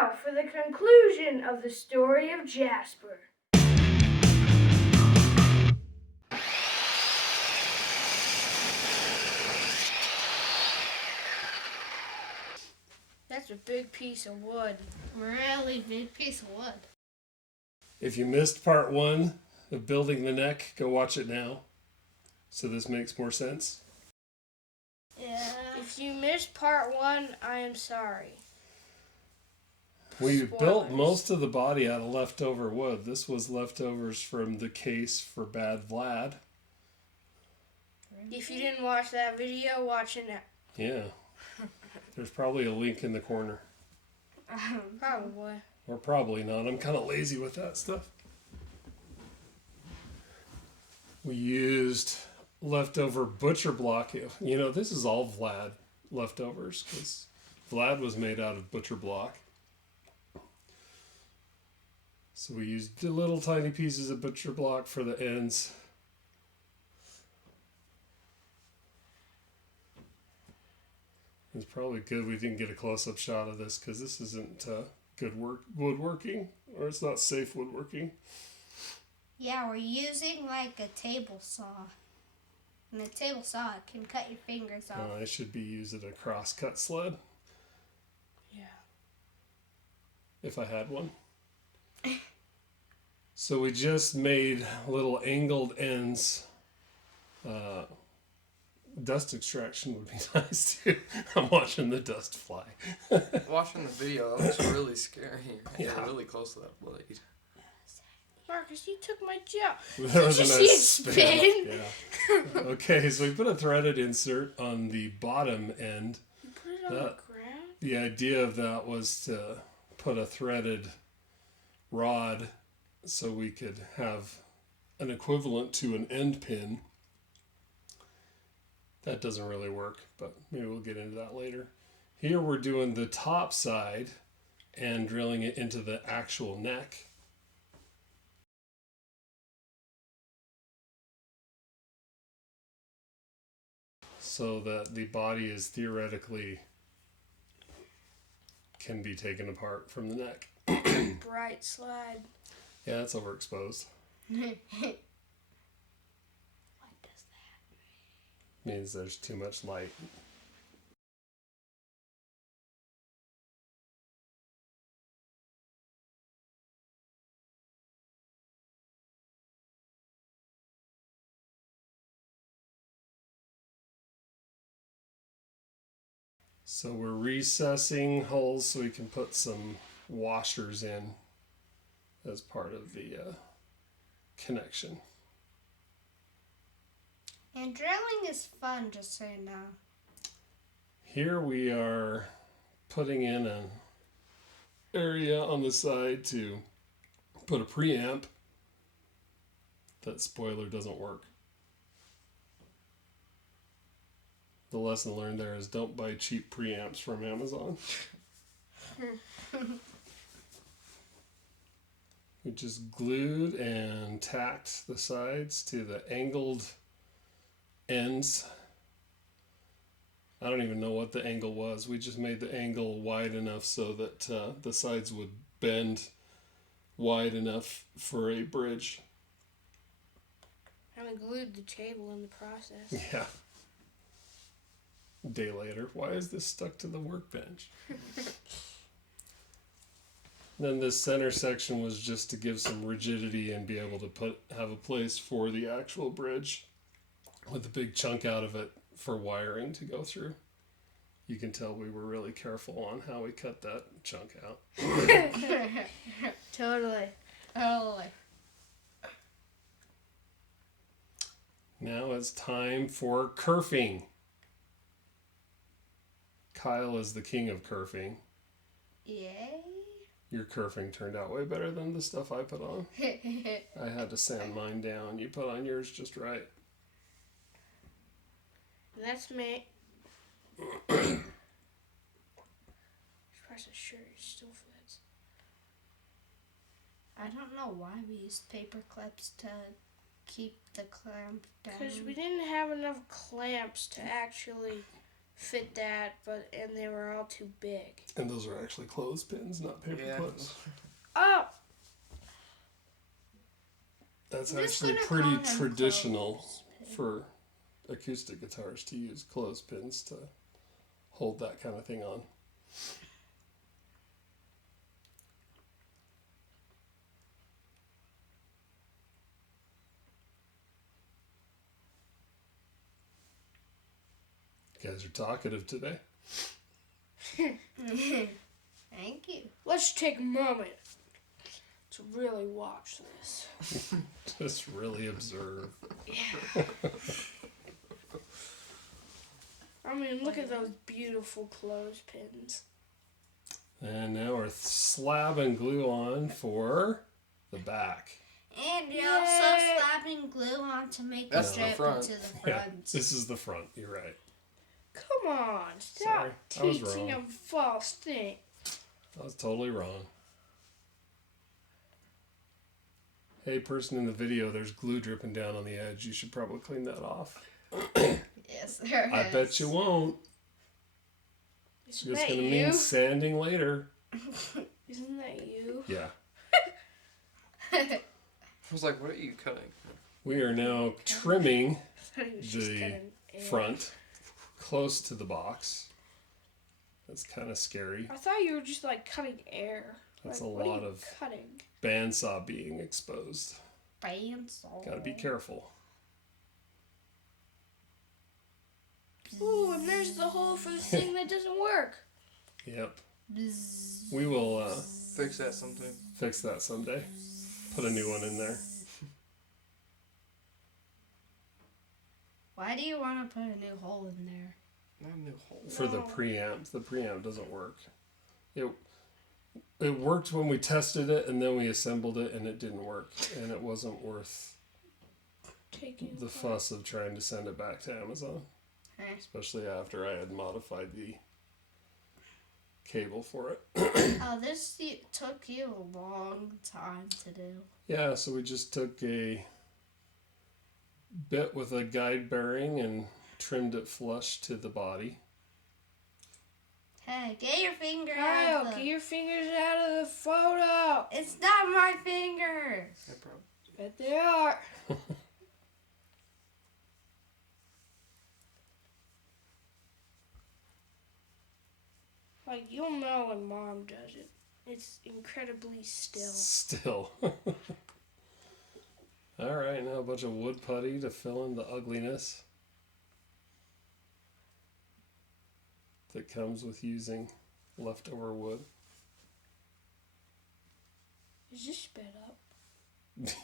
now for the conclusion of the story of Jasper. That's a big piece of wood. Really big piece of wood. If you missed part 1 of building the neck, go watch it now. So this makes more sense. Yeah. If you missed part 1, I am sorry. We Spoilers. built most of the body out of leftover wood. This was leftovers from the case for Bad Vlad. If you didn't watch that video, watch it now. Yeah. There's probably a link in the corner. Probably. Or probably not. I'm kind of lazy with that stuff. We used leftover butcher block. You know, this is all Vlad leftovers because Vlad was made out of butcher block. So we used the little tiny pieces of butcher block for the ends. It's probably good we didn't get a close-up shot of this because this isn't good woodworking, or it's not safe woodworking. Yeah, we're using like a table saw. And a table saw can cut your fingers off. I should be using a cross-cut sled. Yeah. If I had one. So we just made little angled ends. Dust extraction would be nice too. I'm watching the dust fly. Watching the video, that looks really scary. Yeah. You're really close to that blade. Marcus, you took my job. That was Did a you nice see it spin? Yeah. Okay, so we put a threaded insert on the bottom end. You put it on the ground? The idea of that was to put a threaded rod so we could have an equivalent to an end pin. That doesn't really work, but maybe we'll get into that later. Here we're doing the top side and drilling it into the actual neck. So that the body is theoretically can be taken apart from the neck. Bright slide. Yeah, it's overexposed. What does that Means there's too much light. So we're recessing holes so we can put some washers in as part of the connection. And drilling is fun, just so you know. Here we are putting in an area on the side to put a preamp. That spoiler doesn't work. The lesson learned there is don't buy cheap preamps from Amazon. We just glued and tacked the sides to the angled ends. I don't even know what the angle was. We just made the angle wide enough so that the sides would bend wide enough for a bridge. And we glued the table in the process. Yeah. A day later, why is this stuck to the workbench? Then this center section was just to give some rigidity and be able to have a place for the actual bridge with a big chunk out of it for wiring to go through. You can tell we were really careful on how we cut that chunk out. Totally. Totally. Now it's time for kerfing. Kyle is the king of kerfing. Yay. Your kerfing turned out way better than the stuff I put on. I had to sand mine down. You put on yours just right. That's me. Press a shirt, it still fits. I don't know why we used paper clips to keep the clamp down. Because we didn't have enough clamps to actually fit that, and they were all too big. And those are actually clothespins, not paper Yeah. clips. Oh, That's I'm just actually gonna pretty call them traditional clothespins. for acoustic guitars to use clothespins to hold that kind of thing on. You guys are talkative today. Thank you. let's take a moment to really watch this. Just really observe. Yeah. I mean, look at those beautiful clothespins. And now we're slapping glue on for the back. And you're Yay. also slapping glue on to make That's it the strip front. into the Yeah, front. this is the front. You're right. Come on, stop Sorry, I was teaching wrong. them false things. I was totally wrong. Hey, person in the video, there's glue dripping down on the edge. You should probably clean that off. Yes, there is. I bet you won't. It's Isn't just that going to you? mean sanding later. Isn't that you? Yeah. I was like, what are you cutting? We are now trimming I thought he was just the cutting air. front close to the box. That's kind of scary. I thought you were just like cutting air. That's Like, a what are lot you of cutting. bandsaw being exposed. Bandsaw. Gotta be careful. Ooh, and there's the hole for the thing that doesn't work. Yep. Bzz. We will Fix that sometime. fix that someday. Put a new one in there. Why do you want to put a new hole in there? Not a new hole. For the No. preamp. The preamp doesn't work. It worked when we tested it and then we assembled it and it didn't work. And it wasn't worth Taking the fuss of trying to send it back to Amazon. Huh? Especially after I had modified the cable for it. Oh, this took you a long time to do. Yeah, so we just took a bit with a guide bearing and trimmed it flush to the body. Hey, get your finger Kyle, out of get the... your fingers out of the photo. It's not my fingers. Yeah, probably. Bet they are. Like, you'll know when Mom does it. It's incredibly still. Still. Alright, now a bunch of wood putty to fill in the ugliness that comes with using leftover wood. Is this sped up?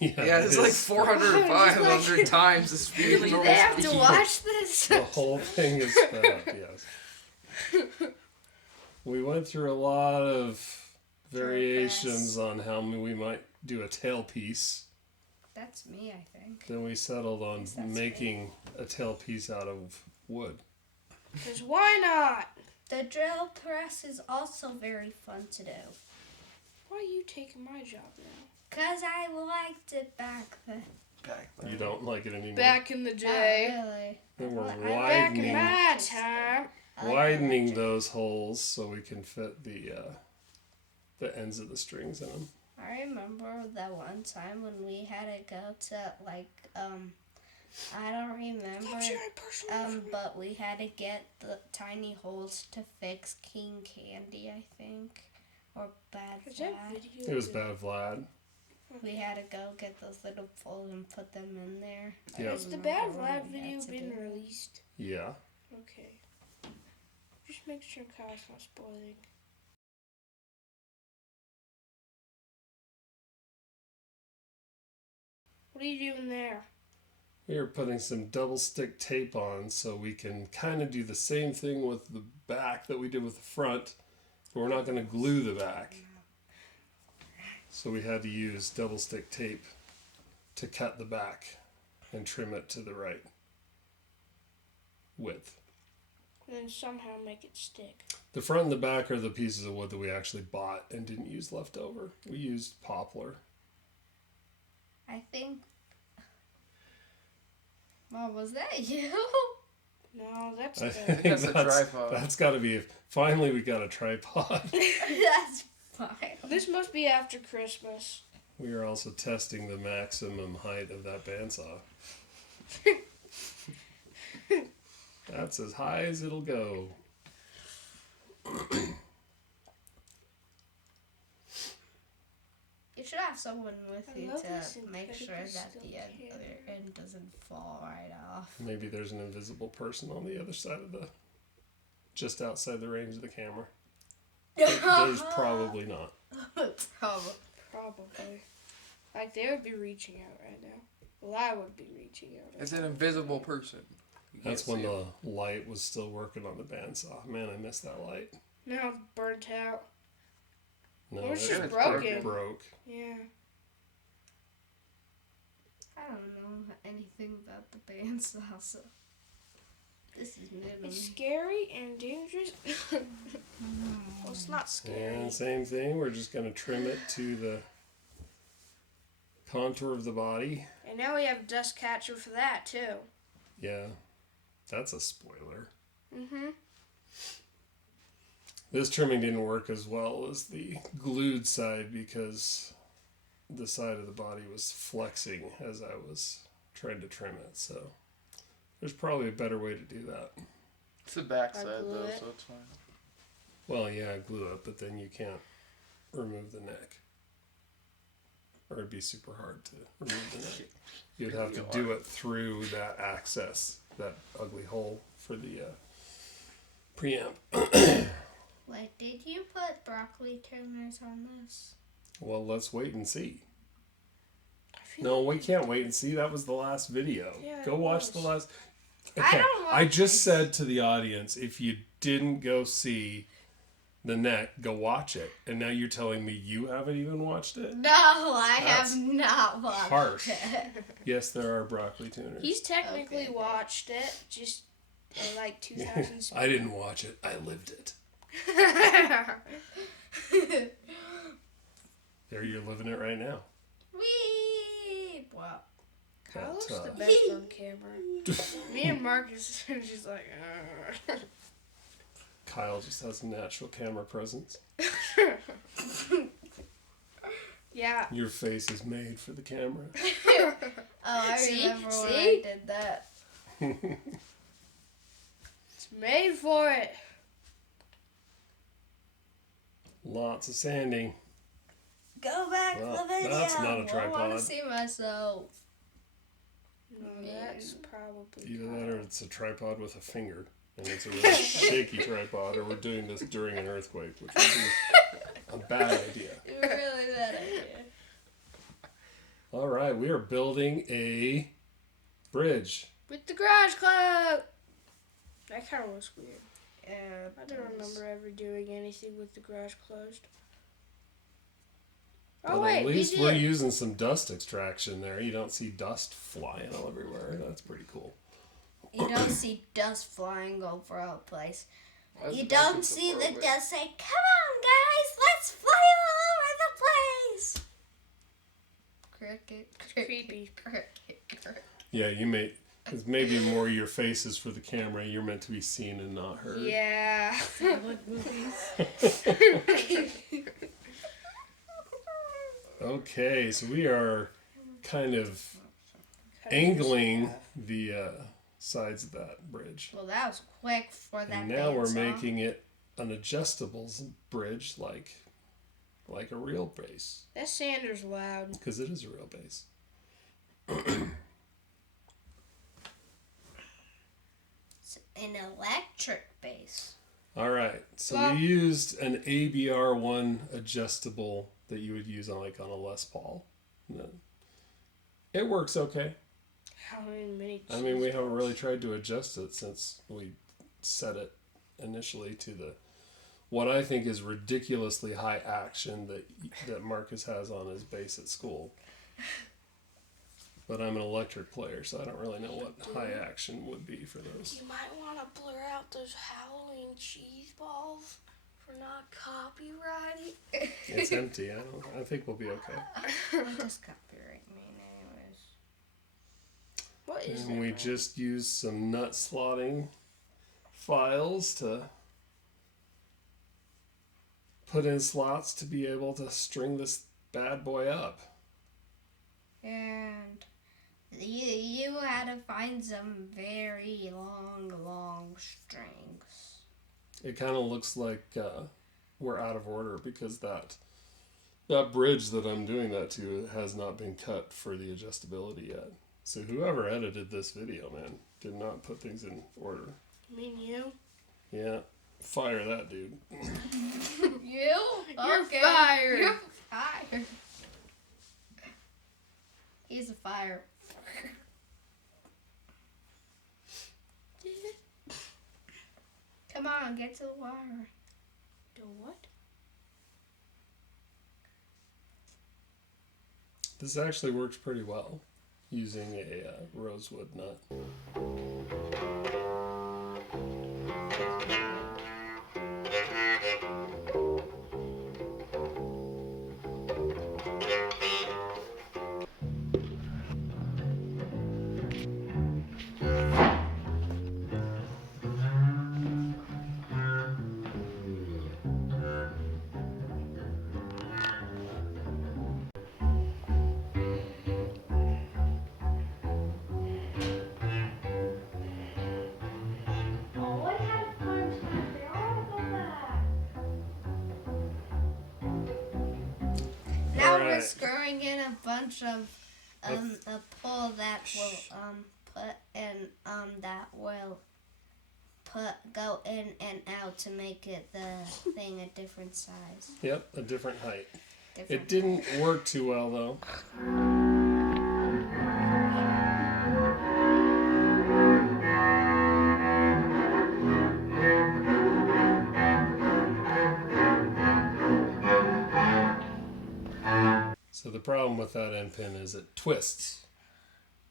Yeah, it's it like is. 400 or Just like- 500 times the speed of Do normal they have to speed. watch this? The whole thing is sped up, yes. We went through a lot of variations on how we might do a tailpiece. That's me, I think. Then we settled on Yes, that's making a tailpiece out of wood. Because why not? The drill press is also very fun to do. Why are you taking my job now? Because I liked it back then. Back then. You don't like it anymore. Back in the day. Not really. Then we're Back in widening, my time. widening those holes so we can fit the ends of the strings in them. I remember that one time when we had to go to, like, I don't remember, Stop sharing personal information. but we had to get the tiny holes to fix King Candy, I think, or Bad Is that Vlad. video? It was good? Bad Vlad. We had to go get those little poles and put them in there. I Yeah. don't Has the Bad remember when Vlad we had video to been do it. released? Yeah. Okay. Just make sure Kyle's not spoiling. What are you doing there? We are putting some double stick tape on so we can kind of do the same thing with the back that we did with the front, but we're not going to glue the back. So we had to use double stick tape to cut the back and trim it to the right width. And then somehow make it stick. The front and the back are the pieces of wood that we actually bought and didn't use leftover. We used poplar. I think. Mom, was that you? No, that's I the. think that's a tripod. That's got to be. Finally, we got a tripod. That's fine. This must be after Christmas. We are also testing the maximum height of that bandsaw. That's as high as it'll go. You should have someone with I you love this to make sure incredible that still the camera. other end doesn't fall right off. Maybe there's an invisible person on the other side of the, just outside the range of the camera. There's probably not. Probably. Probably. Like, they would be reaching out right now. Well, I would be reaching out. It's an invisible person. You can't That's when see the him. light was still working on the bandsaw. Man, I missed that light. Now it's burnt out. No, Or it's it just it's broken. broke. Yeah. I don't know anything about the bandsaw, so this is new to It's me. scary and dangerous. Well, it's not scary. And same thing. We're just gonna trim it to the contour of the body. And now we have dust catcher for that, too. Yeah, that's a spoiler. Mm-hmm. This trimming didn't work as well as the glued side because the side of the body was flexing as I was trying to trim it. So there's probably a better way to do that. It's the backside glue though, it. so it's fine. Well, yeah, glue it, but then you can't remove the neck. Or it'd be super hard to remove the neck. You'd have to do it through that access, that ugly hole for the preamp. Wait, did you put broccoli trimmers on this? Well, let's wait and see. I feel No, we can't wait and see. That was the last video. Yeah, Go it watch the was. last. I don't want I just this. said to the audience, if you didn't go see the neck, go watch it. And now you're telling me you haven't even watched it? No, I That's have not watched harsh. it. Yes, there are broccoli tuners. He's technically Okay. watched it, just in like 2000s. I didn't watch it. I lived it. There, you're living it right now. Wee! Wow. Kyle looks But, the best on camera. Me and Marcus are just like, Kyle just has a natural camera presence. yeah. Your face is made for the camera. Oh, I See? remember when See? I did that. It's made for it. Lots of sanding. Go back Well, to the video. that's not a I want tripod. to see myself. No, that's probably. Either that or it's a tripod with a finger. And it's a really shaky tripod, or we're doing this during an earthquake, which would be a bad idea. Really bad idea. All right, we are building a bridge. With the garage closed. That kind of looks weird. Yeah, I don't remember ever doing anything with the garage closed. But Oh wait, at least we we're did. using some dust extraction there. You don't see dust flying all everywhere. That's pretty cool. You don't see dust flying over a place. That's You back don't into see the forward. dust say, "Come on, guys, let's fly all over the place." Cricket, cricket, Creepy. cricket, cricket. Yeah, you may. Because maybe more your face is for the camera. You're meant to be seen and not heard. Yeah. Silent movies. Okay, so we are kind of angling the sides of that bridge. Well, that was quick for that. And now we're bandsaw. making it an adjustable bridge like a real base. That sander's loud. Because it is a real base. It's an electric base. All right, so Well- we used an ABR1 adjustable that you would use on a Les Paul. And then it works okay. How many? I mean, we haven't really tried to adjust it since we set it initially to the what I think is ridiculously high action that Marcus has on his bass at school. But I'm an electric player, so I don't really know what high action would be for those. You might want to blur out those Halloween cheese balls for not copyrighting. It's empty. I think we'll be okay. Just copyright me, anyways. What is And we that? just used some nut slotting files to put in slots to be able to string this bad boy up. And you had to find some very long strings. It kind of looks like we're out of order because that bridge that I'm doing that to has not been cut for the adjustability yet. So whoever edited this video, man, did not put things in order. I mean, you. Yeah, fire that dude. You? You're Okay. fired. You're fired. He's a fire. Come on, get to the wire. Do what? This actually works pretty well using a rosewood nut. Now we're Alright. screwing in a bunch of a pull that will put in that will go in and out to make it the thing a different size. Yep, a different height. It Different. didn't work too well though. So the problem with that end pin is it twists.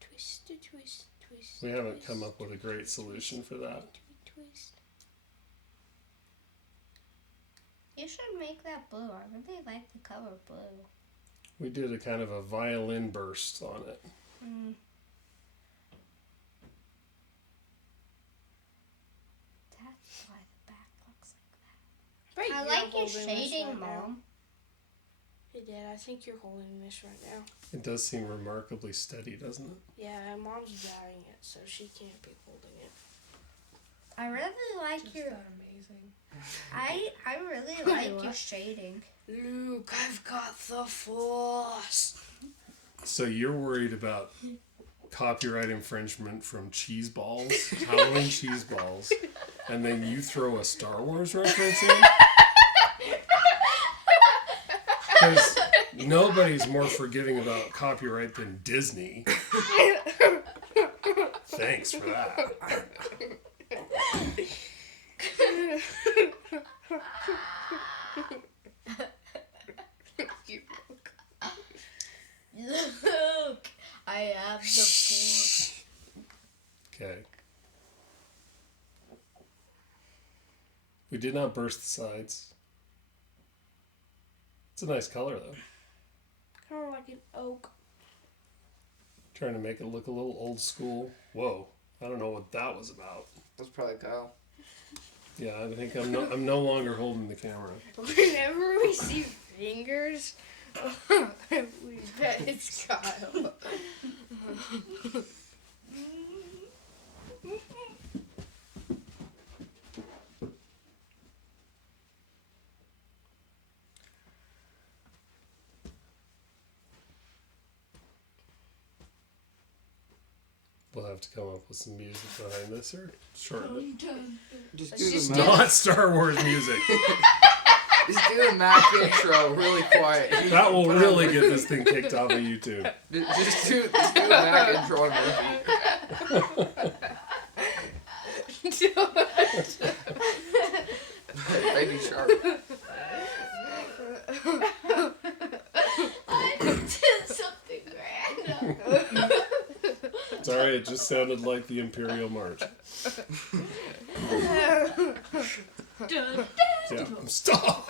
Twist, twist, twist. We haven't twist, come up with a great solution for that. Twist. You should make that blue. I really like the color blue. We did a kind of a violin burst on it. Mm. That's why the back looks like that. Right, I you're like your holding this shading, right now. Mom. Hey, Dad, I think you're holding this right now. It does seem remarkably steady, doesn't it? Yeah, Mom's buying it, so she can't be holding it. I really like your. amazing? I really like your what? shading. Luke, I've got the Force. So you're worried about copyright infringement from cheese balls, Howling cheese balls, and then you throw a Star Wars reference in? Because nobody's more forgiving about copyright than Disney. Thanks for that. Look, I have the Force. Okay. We did not burst the sides. It's a nice color though. Kind of like an oak. Trying to make it look a little old school. Whoa. I don't know what that was about. That's probably Kyle. Yeah, I think I'm no longer holding the camera. Whenever we see fingers, we bet it's Kyle. We'll have to come up with some music behind this or shorten it. Just Let's do just the do Mac. Not Star Wars music. Just do the Mac intro really quiet. That will really get this thing kicked off of YouTube. Just do the Mac intro on repeat. Baby Shark. I did something random. Sorry, it just sounded like the Imperial March. Yeah, stop.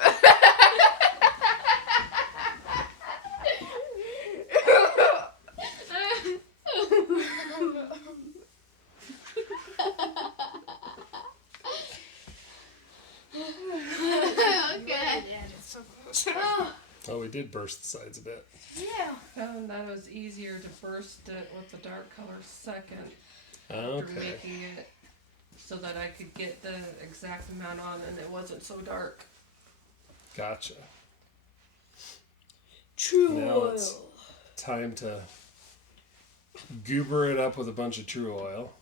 Oh, we did burst the sides a bit. Yeah. Found that it was easier to burst it with the dark color second after Okay. making it so that I could get the exact amount on and it wasn't so dark. Gotcha. True Now oil. it's time to goober it up with a bunch of true oil.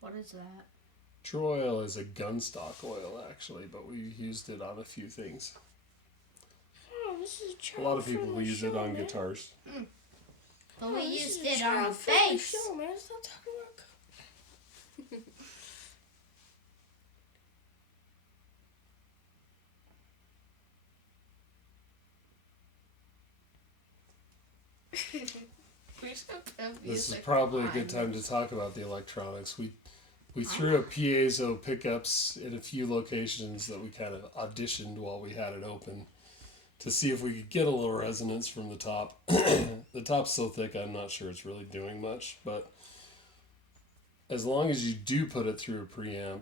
What is that? True oil is a gunstock oil, actually, but we used it on a few things. Oh, this is A lot of people use it on guitars. But we this used is a it on the child-friendly face. show, man. Stop talking about. This is probably a good time to talk about the electronics. We threw up piezo pickups in a few locations that we kind of auditioned while we had it open to see if we could get a little resonance from the top. The top's so thick I'm not sure it's really doing much, but as long as you do put it through a preamp,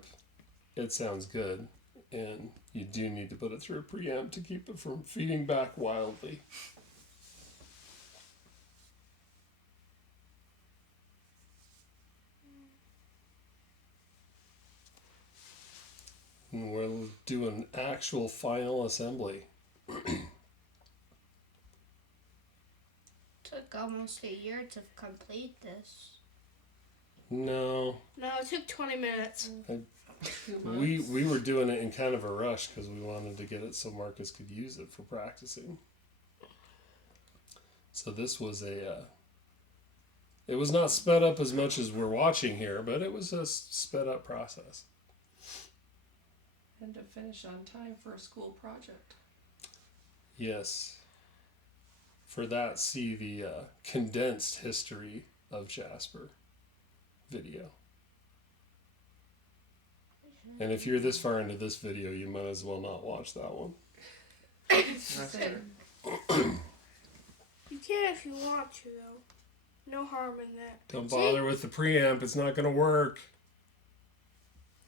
it sounds good. And you do need to put it through a preamp to keep it from feeding back wildly. And we'll do an actual final assembly. Took almost a year to complete this. No, No, it took 20 minutes. 2 we months. were doing it in kind of a rush because we wanted to get it so Marcus could use it for practicing. So this was it was not sped up as much as we're watching here, but it was a sped up process. And to finish on time for a school project. Yes. For that, see the condensed history of Jasper video. And if you're this far into this video, you might as well not watch that one. That's fair. You can if you want to, though. No harm in that. Don't bother with the preamp, it's not going to work.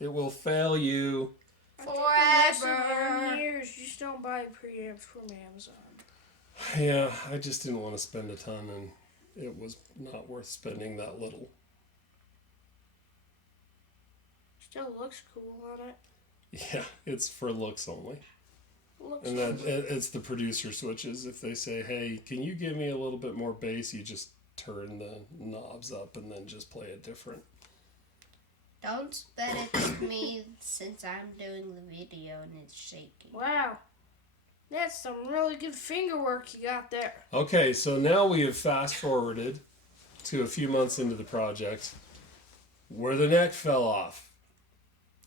It will fail you. I think the lesson Forever. learned here is just don't buy preamps from Amazon. Yeah, I just didn't want to spend a ton, and it was not worth spending that little. Still looks cool on it. Yeah, it's for looks only. Looks And then it's the producer switches. If they say, hey, can you give me a little bit more bass, you just turn the knobs up and then just play it different. Don't bet it's me since I'm doing the video and it's shaking. Wow. That's some really good finger work you got there. Okay, so now we have fast forwarded to a few months into the project where the neck fell off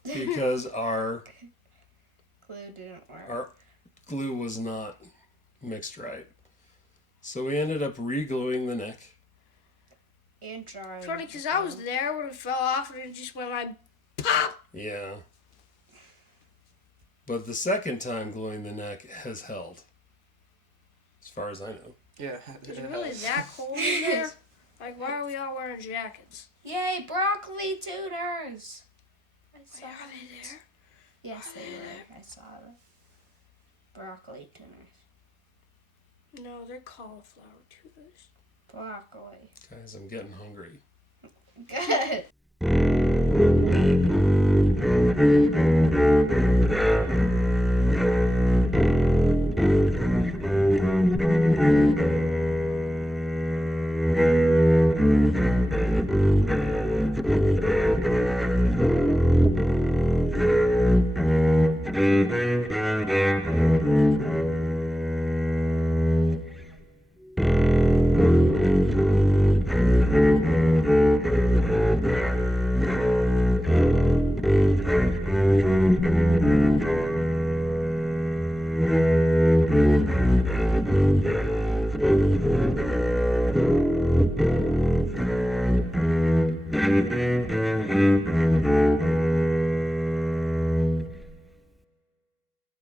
because our Glue didn't work. our glue was not mixed right. So we ended up re-gluing the neck. And drawing. It's funny because I was there when it fell off and it just went like pop. Yeah. But the second time gluing the neck has held. As far as I know. Yeah. Is it really that cold in there? Like, why are we all wearing jackets? Yay, broccoli tuners! I saw Are they there? Yes, they were. I saw them. Broccoli tuners. No, they're cauliflower tuners. Broccoli. Guys, I'm getting hungry. Good.